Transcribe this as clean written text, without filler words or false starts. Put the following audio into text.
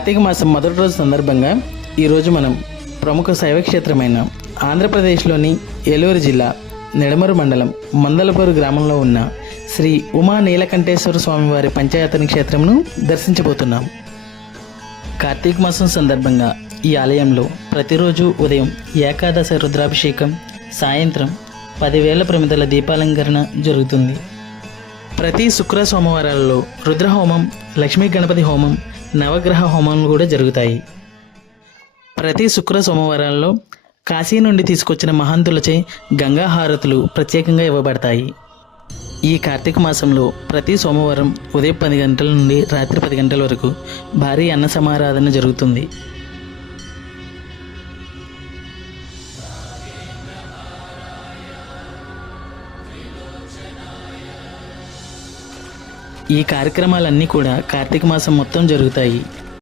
కార్తీక మాసం మొదటి రోజు సందర్భంగా ఈరోజు మనం ప్రముఖ శైవ క్షేత్రమైన ఆంధ్రప్రదేశ్లోని ఏలూరు జిల్లా నిడమరు మండలం మందలపూరు గ్రామంలో ఉన్న శ్రీ ఉమా నీలకంఠేశ్వర స్వామివారి పంచాయతన క్షేత్రంను దర్శించబోతున్నాం. కార్తీక మాసం సందర్భంగా ఈ ఆలయంలో ప్రతిరోజు ఉదయం ఏకాదశ రుద్రాభిషేకం, సాయంత్రం 10,000 ప్రమిదల దీపాలంకరణ జరుగుతుంది. ప్రతి శుక్ర సోమవారాలలో రుద్రహోమం, లక్ష్మీ గణపతి హోమం, నవగ్రహ హోమాలు కూడా జరుగుతాయి. ప్రతి శుక్ర సోమవారాల్లో కాశీ నుండి తీసుకొచ్చిన మహంతులచే గంగా హారతులు ప్రత్యేకంగా ఇవ్వబడతాయి. ఈ కార్తీక మాసంలో ప్రతి సోమవారం ఉదయం 10 గంటల నుండి రాత్రి 10 గంటల వరకు భారీ అన్న సమారాధన జరుగుతుంది. ఈ కార్యక్రమాలన్నీ కూడా కార్తీక మాసం మొత్తం జరుగుతాయి.